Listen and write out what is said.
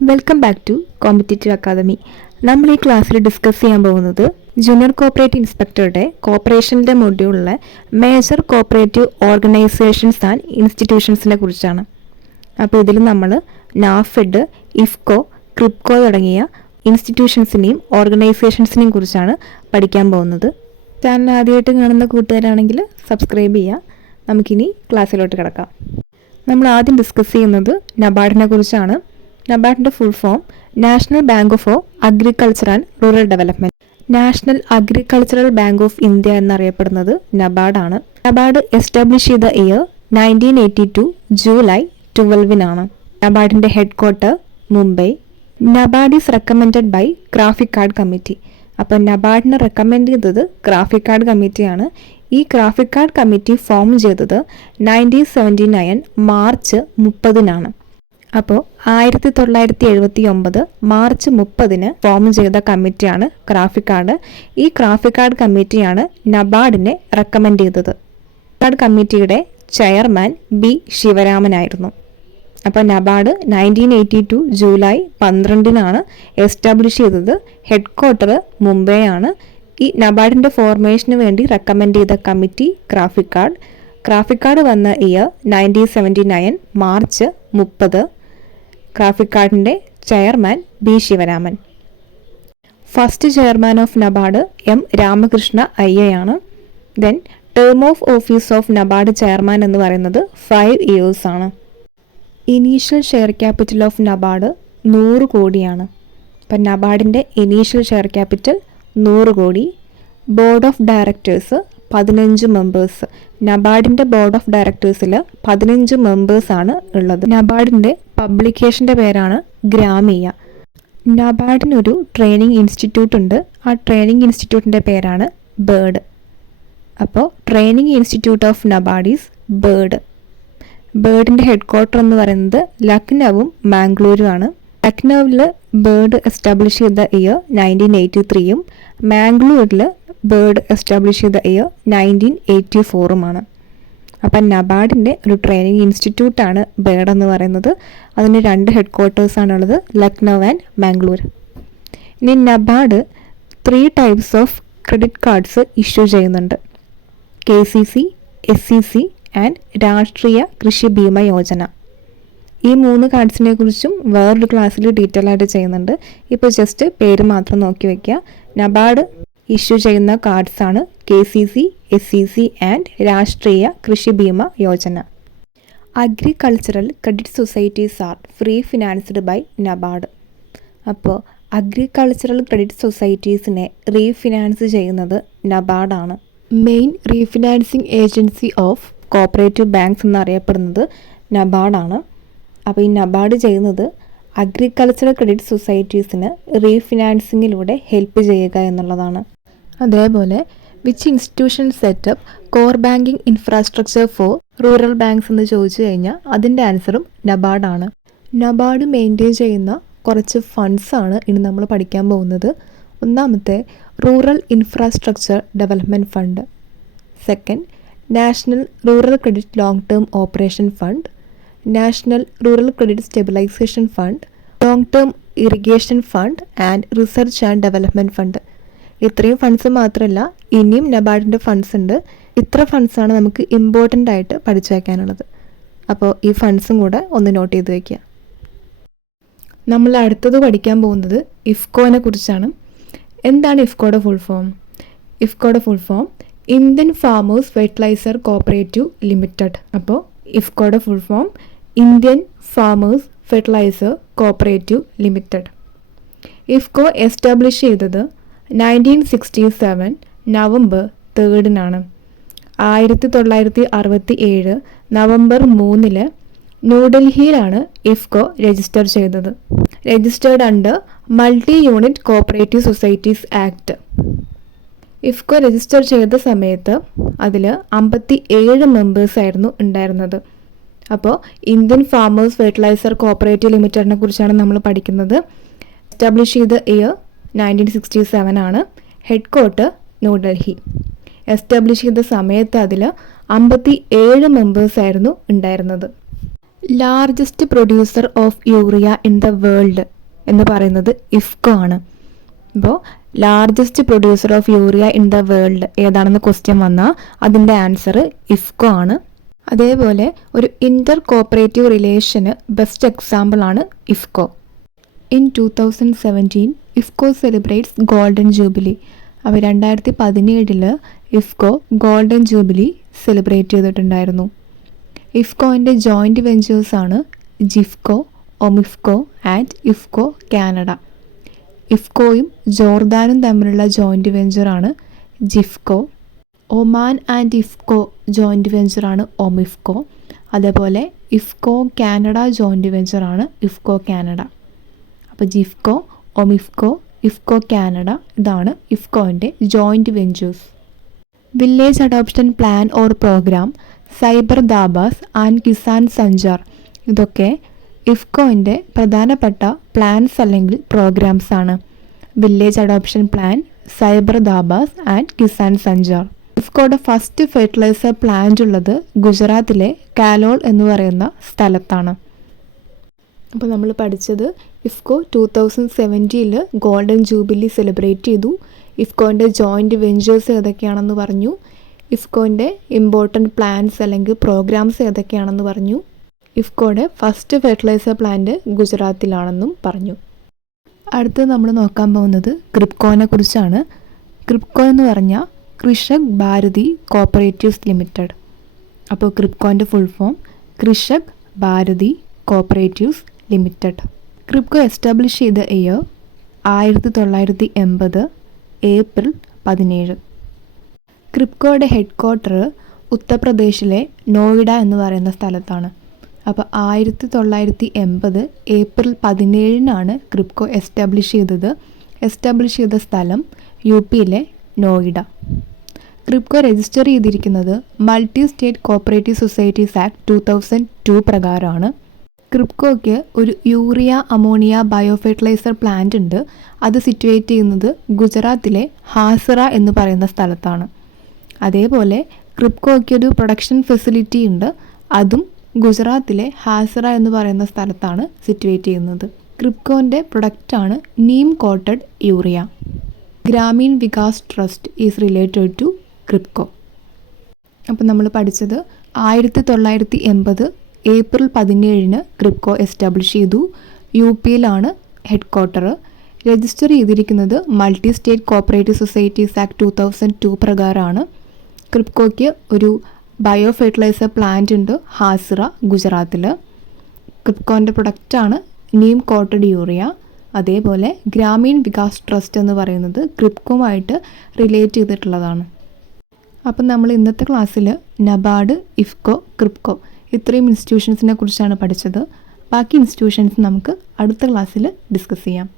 Welcome back to competitive academy. നമ്മൾ ഈ ക്ലാസ്സിൽ ഡിസ്കസ് ചെയ്യാൻ പോകുന്നത് ജൂനിയർ കോപ്പറേറ്റീവ് ഇൻസ്പെക്ടറുടെ കോപ്പറേഷൻ്റെ മൊഡ്യൂളിലെ മേജർ കോപ്പറേറ്റീവ് ഓർഗനൈസേഷൻസ് ആൻഡ് ഇൻസ്റ്റിറ്റ്യൂഷൻസിനെ കുറിച്ചാണ്. അപ്പോൾ ഇതിൽ നമ്മൾ നാഫെഡ്, ഇഫ്കോ, ക്രിപ്കോ തുടങ്ങിയ ഇൻസ്റ്റിറ്റ്യൂഷൻസിനെയും ഓർഗനൈസേഷൻസിനെയും കുറിച്ചാണ് പഠിക്കാൻ പോകുന്നത്. ചാനൽ ആദ്യമായിട്ട് കാണുന്ന കൂട്ടുകാരാണെങ്കിൽ സബ്സ്ക്രൈബ് ചെയ്യുക. നമുക്കിനി ക്ലാസ്സിലോട്ട് കിടക്കാം. നമ്മൾ ആദ്യം ഡിസ്കസ് ചെയ്യുന്നത് നബാർഡിനെ കുറിച്ചാണ്. നബാർഡിൻ്റെ full form national bank for agriculture and rural development. National agricultural bank of India എന്നറിയപ്പെടുന്നത് നബാർഡാണ്. നബാർഡ് എസ്റ്റാബ്ലിഷ് ചെയ്ത ഇയർ 1982 ജൂലൈ 12 നബാർഡിൻ്റെ head quarter Mumbai. NABARD is recommended by CRAFICARD committee. അപ്പോൾ നബാർഡിനെ റെക്കമെൻഡ് ചെയ്തത് ഗ്രാഫിക്കാർഡ് കമ്മിറ്റിയാണ്. ഈ ഗ്രാഫിക്കാർഡ് കമ്മിറ്റി ഫോം ചെയ്തത് 1979 മാർച്ച് 30 അപ്പോൾ 1979 മാർച്ച് 30 ഫോം ചെയ്ത കമ്മിറ്റിയാണ് ഗ്രാഫിക്കാർഡ്. ഈ ഗ്രാഫിക്കാർഡ് കമ്മിറ്റിയാണ് നബാർഡിനെ റെക്കമെൻഡ് ചെയ്തത്. നബാർഡ് കമ്മിറ്റിയുടെ ചെയർമാൻ ബി ശിവരാമനായിരുന്നു. അപ്പോൾ നബാർഡ് 1982 ജൂലൈ 12 എസ്റ്റാബ്ലിഷ് ചെയ്തത്. ഹെഡ് ക്വാർട്ടർ മുംബൈ ആണ്. ഈ നബാർഡിൻ്റെ ഫോർമേഷന് വേണ്ടി റെക്കമെൻഡ് ചെയ്ത കമ്മിറ്റി ഗ്രാഫിക്കാർഡ്. ഗ്രാഫിക്കാർഡ് വന്ന ഇയർ 1979 മാർച്ച് 30. ഗ്രാഫിക്കാർഡിൻ്റെ chairman B Sivaraman. First chairman of NABARD M Ramakrishna അയ്യയാണ്. Then term of office of NABARD chairman എന്ന് പറയുന്നത് 5 years ആണ്. Initial share capital of NABARD 100 കോടിയാണ്. അപ്പം നബാർഡിൻ്റെ ഇനീഷ്യൽ ഷെയർ ക്യാപിറ്റൽ 100 കോടി. Board of directors 15 members. നബാർഡിൻ്റെ ബോർഡ് ഓഫ് ഡയറക്ടേഴ്സിൽ 15 മെമ്പേഴ്സാണ് ഉള്ളത്. നബാർഡിൻ്റെ പബ്ലിക്കേഷൻ്റെ പേരാണ് ഗ്രാമീയ. നബാർഡിനൊരു ട്രെയിനിങ് ഇൻസ്റ്റിറ്റ്യൂട്ട് ഉണ്ട്. ആ ട്രെയിനിങ് ഇൻസ്റ്റിറ്റ്യൂട്ടിൻ്റെ പേരാണ് ബേർഡ്. അപ്പോൾ training institute of NABARD is BIRD. ബേർഡിൻ്റെ ഹെഡ് ക്വാർട്ടർ എന്ന് പറയുന്നത് ലക്നൌവും മാംഗ്ലൂരുമാണ്. ലക്നൌവിൽ ബേർഡ് എസ്റ്റാബ്ലിഷ് ചെയ്ത ഇയർ 1983 മാംഗ്ലൂരിൽ ബേർഡ് എസ്റ്റാബ്ലിഷ് ചെയ്ത ഇയർ 1984 അപ്പം നബാർഡിൻ്റെ ഒരു ട്രെയിനിങ് ഇൻസ്റ്റിറ്റ്യൂട്ടാണ് ബേർഡ് എന്ന് പറയുന്നത്. അതിന് 2 ഹെഡ് ക്വാർട്ടേഴ്സാണുള്ളത്, ലക്നൗ ആൻഡ് മാംഗ്ലൂർ. ഇനി NABARD 3 types of credit cards issue ചെയ്യുന്നുണ്ട്. KCC, SCC and Rashtriya Krishi Bima Yojana. ഈ 3 കാർഡ്സിനെ കുറിച്ചും വേറൊരു ക്ലാസ്സിൽ ഡീറ്റെയിൽ ആയിട്ട് ചെയ്യുന്നുണ്ട്. ഇപ്പോൾ ജസ്റ്റ് പേര് മാത്രം നോക്കി വയ്ക്കുക. നബാർഡ് ഇഷ്യൂ ചെയ്യുന്ന കാർഡ്സാണ് KCC, SCC and Rashtriya Krishi Bima Yojana. Agricultural credit societies are free financed by NABARD. അപ്പോൾ അഗ്രികൾച്ചറൽ ക്രെഡിറ്റ് സൊസൈറ്റീസിനെ റീഫിനാൻസ് ചെയ്യുന്നത് നബാർഡാണ്. Main refinancing agency of cooperative banks എന്നറിയപ്പെടുന്നത് നബാർഡാണ്. അപ്പോൾ ഈ നബാർഡ് ചെയ്യുന്നത് അഗ്രികൾച്ചറൽ ക്രെഡിറ്റ് സൊസൈറ്റീസിന് റീഫിനാൻസിങ്ങിലൂടെ ഹെൽപ്പ് ചെയ്യുക എന്നുള്ളതാണ്. അതേപോലെ which institution setup core banking infrastructure for rural banks എന്ന് ചോദിച്ചു കഴിഞ്ഞാൽ അതിൻ്റെ ആൻസറും നബാർഡാണ്. നബാർഡ് മെയിൻറ്റെയിൻ ചെയ്യുന്ന കുറച്ച് ഫണ്ട്സാണ് ഇനി നമ്മൾ പഠിക്കാൻ പോകുന്നത്. ഒന്നാമത്തെ rural infrastructure development fund. Second national rural credit long term operation fund, national rural credit stabilisation fund, long term irrigation fund and research and development fund. ഇത്രയും ഫണ്ട്സ് മാത്രമല്ല, ഇനിയും നബാർഡിൻ്റെ ഫണ്ട്സ് ഉണ്ട്. ഇത്ര ഫണ്ട്സാണ് നമുക്ക് ഇമ്പോർട്ടൻ്റ് ആയിട്ട് പഠിച്ചു വയ്ക്കാനുള്ളത്. അപ്പോൾ ഈ ഫണ്ട്സും കൂടെ ഒന്ന് നോട്ട് ചെയ്ത് വയ്ക്കുക. നമ്മൾ അടുത്തത് പഠിക്കാൻ പോകുന്നത് ഇഫ്കോനെ കുറിച്ചാണ്. എന്താണ് ഇഫ്കോയുടെ ഫുൾ ഫോം? ഇഫ്കോയുടെ full form Indian farmers fertiliser cooperative limited. അപ്പോൾ ഇഫ്കോയുടെ full form Indian farmers fertiliser cooperative limited. IFFCO establish ചെയ്തത് 1967 നവംബർ 3 1967 നവംബർ 3 ന്യൂഡൽഹിയിലാണ് ഇഫ്കോ രജിസ്റ്റർ ചെയ്തത്. Registered under multi unit cooperative societies act. IFFCO register ചെയ്ത സമയത്ത് അതിൽ 57 മെമ്പേഴ്സായിരുന്നു ഉണ്ടായിരുന്നത്. അപ്പോൾ ഇന്ത്യൻ ഫാമേഴ്സ് ഫെർട്ടിലൈസർ കോപ്പറേറ്റീവ് ലിമിറ്റഡിനെ കുറിച്ചാണ് നമ്മൾ പഠിക്കുന്നത്. എസ്റ്റാബ്ലിഷ് ചെയ്ത year 1967 head quarter New Delhi. Establish ചെയ്ത സമയത്ത് അതിൽ 57 മെമ്പേഴ്സായിരുന്നു ഉണ്ടായിരുന്നത്. Largest producer of urea in the world എന്ന് പറയുന്നത് ഇഫ്കോ ആണ്. അപ്പോൾ largest producer of urea in the world ഏതാണെന്ന് ക്വസ്റ്റ്യൻ വന്നാൽ അതിൻ്റെ ആൻസർ ഇഫ്കോ ആണ്. അതേപോലെ ഒരു ഇൻ്റർ കോപ്പറേറ്റീവ് റിലേഷന് ബെസ്റ്റ് എക്സാമ്പിളാണ് IFFCO. In 2017 IFFCO celebrates golden jubilee. അപ്പോൾ 2017 ഇഫ്കോ ഗോൾഡൻ ജൂബിലി സെലിബ്രേറ്റ് ചെയ്തിട്ടുണ്ടായിരുന്നു. ഇഫ്കോൻ്റെ ജോയിൻറ്റ് വെഞ്ചേഴ്സാണ് JIFCO, OMIFCO and IFFCO Canada. ഇഫ്കോയും ജോർദാനും തമ്മിലുള്ള ജോയിൻറ്റ് വെഞ്ചറാണ് JIFCO. Oman and IFFCO joint വെഞ്ചറാണ് ഒമിഫ്കോ. അതേപോലെ ഇഫ്കോ കാനഡ ജോയിൻറ്റ് വെഞ്ചറാണ് ഇഫ്കോ കാനഡ. അപ്പോൾ ജിഫ്കോ, ഒമിഫ്കോ, ഇഫ്കോ കാനഡ ഇതാണ് ഇഫ്കോൻ്റെ joint ventures. Village adoption plan or program, cyber dhabas and Kisan Sanchar ഇതൊക്കെ ഇഫ്കോൻ്റെ പ്രധാനപ്പെട്ട പ്ലാൻസ് അല്ലെങ്കിൽ പ്രോഗ്രാംസ് ആണ്. Village adoption plan, cyber dhabas and Kisan Sanchar. ഇഫ്കോയുടെ ഫസ്റ്റ് ഫെർട്ടിലൈസർ പ്ലാന്റ് ഉള്ളത് ഗുജറാത്തിലെ കാലോൾ എന്ന് പറയുന്ന സ്ഥലത്താണ്. അപ്പോൾ നമ്മൾ പഠിച്ചത് ഇഫ്കോ 2017 ഗോൾഡൻ ജൂബിലി സെലിബ്രേറ്റ് ചെയ്തു. ഇഫ്കോൻ്റെ ജോയിൻറ്റ് വെഞ്ചേഴ്സ് ഏതൊക്കെയാണെന്ന് പറഞ്ഞു. ഇഫ്കോൻ്റെ ഇമ്പോർട്ടൻറ്റ് പ്ലാൻസ് അല്ലെങ്കിൽ പ്രോഗ്രാംസ് ഏതൊക്കെയാണെന്ന് പറഞ്ഞു. ഇഫ്കോയുടെ ഫസ്റ്റ് ഫെർട്ടിലൈസർ പ്ലാന്റ് ഗുജറാത്തിലാണെന്നും പറഞ്ഞു. അടുത്ത് നമ്മൾ നോക്കാൻ പോകുന്നത് ക്രിപ്കോനെ കുറിച്ചാണ്. ക്രിപ്കോ എന്ന് പറഞ്ഞാൽ കൃഷക് ഭാരതി കോപ്പറേറ്റീവ്സ് ലിമിറ്റഡ്. അപ്പോൾ ക്രിപ്കോൻ്റെ full form Krishak Bharati cooperatives limited. KRIBHCO establish ചെയ്ത ഇയർ 1980 ഏപ്രിൽ 17. ക്രിപ്കോയുടെ ഹെഡ് ക്വാർട്ടർ ഉത്തർപ്രദേശിലെ നോയിഡ എന്ന് പറയുന്ന സ്ഥലത്താണ്. അപ്പോൾ 1980 ഏപ്രിൽ 17 ക്രിപ്കോ എസ്റ്റാബ്ലിഷ് ചെയ്തത്. എസ്റ്റാബ്ലിഷ് ചെയ്ത സ്ഥലം UP-യിലെ നോയിഡ. ക്രിപ്കോ രജിസ്റ്റർ ചെയ്തിരിക്കുന്നത് multi state cooperative societies act 2002 പ്രകാരമാണ്. ക്രിപ്കോയ്ക്ക് ഒരു urea ammonia bio fertiliser plant ഉണ്ട്. അത് സിറ്റുവേറ്റ് ചെയ്യുന്നത് ഗുജറാത്തിലെ ഹാസിറ എന്ന് പറയുന്ന സ്ഥലത്താണ്. അതേപോലെ ക്രിപ്കോയ്ക്ക് ഒരു പ്രൊഡക്ഷൻ ഫെസിലിറ്റി ഉണ്ട്. അതും ഗുജറാത്തിലെ ഹാസിറ എന്ന് പറയുന്ന സ്ഥലത്താണ് സിറ്റുവേറ്റ് ചെയ്യുന്നത്. ക്രിപ്കോൻ്റെ പ്രൊഡക്റ്റാണ് neem coated urea. Grameen Vikas trust is related to KRIBHCO. അപ്പോൾ നമ്മൾ പഠിച്ചത് 1980 ഏപ്രിൽ 17 ക്രിപ്കോ എസ്റ്റാബ്ലിഷ് ചെയ്തു. UP-യിലാണ് ഹെഡ് ക്വാർട്ടർ. രജിസ്റ്റർ ചെയ്തിരിക്കുന്നത് multi state cooperative societies act 2002 പ്രകാരമാണ്. ക്രിപ്കോയ്ക്ക് ഒരു ബയോ ഫെർട്ടിലൈസർ പ്ലാന്റ് ഉണ്ട് ഹാസിറ ഗുജറാത്തിൽ. ക്രിപ്കോൻ്റെ പ്രൊഡക്റ്റാണ് നീം കോട്ടഡ് യൂറിയ. അതേപോലെ ഗ്രാമീൺ വികാസ് ട്രസ്റ്റ് എന്ന് പറയുന്നത് ക്രിപ്കോയുമായിട്ട് റിലേറ്റ് ചെയ്തിട്ടുള്ളതാണ്. അപ്പം നമ്മൾ ഇന്നത്തെ ക്ലാസ്സിൽ നബാർഡ്, ഇഫ്കോ, ക്രിപ്കോ ഇത്രയും ഇൻസ്റ്റിറ്റ്യൂഷൻസിനെ കുറിച്ചാണ് പഠിച്ചത്. ബാക്കി ഇൻസ്റ്റിറ്റ്യൂഷൻസ് നമുക്ക് അടുത്ത ക്ലാസ്സിൽ ഡിസ്കസ് ചെയ്യാം.